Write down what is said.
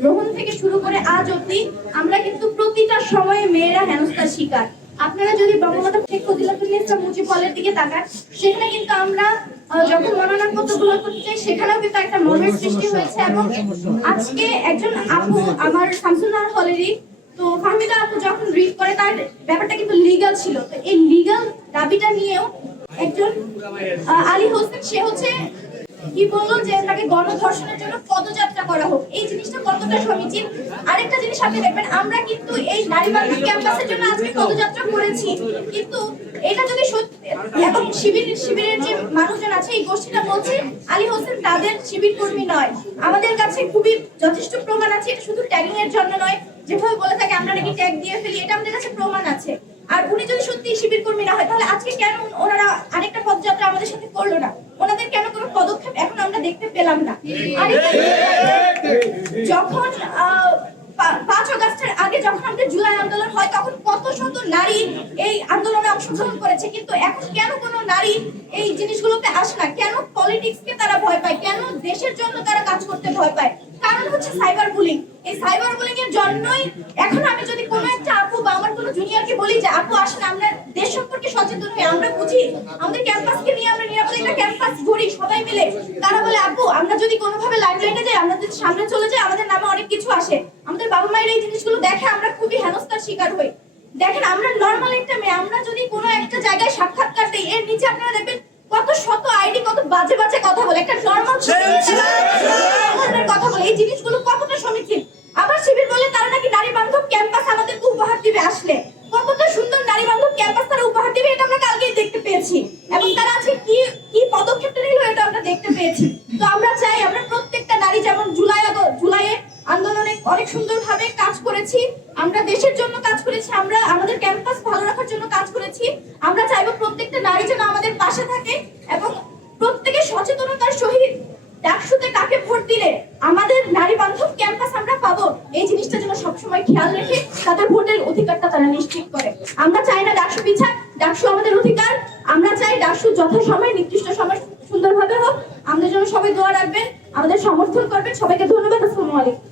গ্রহণ থেকে শুরু করে আজ অব্দি আমরা কিন্তু প্রতিটা সময়ে মেয়েরা হেনস্থার শিকার। আপনারা যদি বঙ্গমাতা শেখ ফজিলাতুল ইসলাম মুজিব হলের দিকে তাকান, সেখানে কিন্তু আমরা যখন মনোনয়নপত্র গ্রহণ করতে চাই, সেখানেও কিন্তু একটা মর্মের সৃষ্টি হয়েছে এবং আজকে একজন আপু আমার শামসুন্নার হলেরই তো ফাহমিদা আপু যখন রিড করে, তার ব্যাপারটা কিন্তু লিগাল ছিল। তো এই লিগাল দাবিটা নিয়েও একজন আলী হোসেন, সে হচ্ছে কি বলল যে তাকে গণধর্ষণের জন্য পদযাত্রা করা হোক? এই জিনিসটা কতটা সমীচীন? আরেকটা জিনিস আপনি দেখবেন, আমরা কিন্তু এই নারীবান্ধব ক্যাম্পাসের জন্য আজকে পদযাত্রা করেছি। কিন্তু এটা যদি এবং শিবির, শিবিরের যে মানুষজন আছে, এই গোষ্ঠীটা বলছে, আলী হোসেন তাদের শিবির কর্মী নয়। আমাদের কাছে খুবই যথেষ্ট প্রমাণ আছে, এটা শুধু ট্যাগিং এর জন্য নয়, যেভাবে বলে থাকে, আমরা নাকি ট্যাগ দিয়ে ফেলি, এটা আমাদের কাছে প্রমাণ আছে। আর উনি যদি সত্যি শিবির কর্মী না হয়, তাহলে আজকে কেন ওনারা আরেকটা পদযাত্রা আমাদের সাথে করল না? ওনাদের কেন দেখতে পেলাম না। যখন পাঁচ আগস্টের আগে যখন আমাদের জুলাই আন্দোলন হয়, তখন কত শত নারী এই আন্দোলনে অংশগ্রহণ করেছে। কিন্তু এখন কেন কোনো নারী এই জিনিসগুলোতে আসে না? কেন পলিটিক্সকে তারা ভয় পায়? কেন দেশের জন্য তারা কাজ করতে ভয় পায়? কারণ হচ্ছে সাইবার বুলিং এই সাইবার বুলিং এর জন্যই এখন আমি যদি কোনো একটা আপু বা আমার কোনো জুনিয়রকে বলি যে, আপু, আসেন, আমরা দেশ সম্পর্কে সচেতন হই, আমরা বুঝি, আমাদের ক্যাম্পাসকে নিয়ে ক্যাম্পাস ঘুরি সবাই মিলে। তারা বলে আপু আমরা যদি কোনোভাবে লাইমলাইটে যাই আমরা যদি সামনে চলে যাই আমাদের নামে অনেক কিছু আসে। আমাদের বাবা মায়ের এই জিনিসগুলো দেখে আমরা খুবই হেনস্থার শিকার হই। দেখেন আমরা নর্মাল একটা মেয়ে আমরা যদি কোনো একটা জায়গায় সাক্ষাৎকার দিই এর নিচে আপনারা দেখবেন কত শত আইডি কত বাজে বাজে কথা বলে। একটা নর্মাল কথা বলে। এই জিনিসগুলো কতটা সমীচীন? আবার শিবির বলে তারা নাকি নারী বান্ধব ক্যাম্পাস আমাদেরকে উপহার দিবে আসলে। কতটা সুন্দর নারী বান্ধব ক্যাম্পাস তারা উপহার দিবে এটা আমরা কালকেই দেখতে পেয়েছি। এবং তারা আজকে কি দেখতে পেয়েছি। তো আমরা চাই আমরা প্রত্যেকটা নারী যেমন জুলাই জুলাইয়ে আন্দোলনে অনেক সুন্দরভাবে কাজ করেছি, আমরা দেশের জন্য কাজ করেছি, আমরা আমাদের ক্যাম্পাস ভালো রাখার জন্য কাজ করেছি, আমরা চাইব প্রত্যেকটা নারী যেন আমাদের পাশে থাকে এবং প্রত্যেকের সচেতনতার সহিত ডাকসুতে কাকে ভোট দিলে আমাদের নারী বান্ধব ক্যাম্পাস আমরা পাবো, এই জিনিসটা যেন সবসময় খেয়াল রেখে তাদের ভোটের অধিকারটা তারা নিশ্চিত করে। আমরা চাই না ডাকসু পিছাক ডাকসু আমাদের অধিকার, আমরা চাই ডাকসু যথাসময় নির্দিষ্ট সময় আমাদের জন্য সবাই দোয়া রাখবেন আমাদের সমর্থন করবেন সবাইকে ধন্যবাদ আসসালামু আলাইকুম।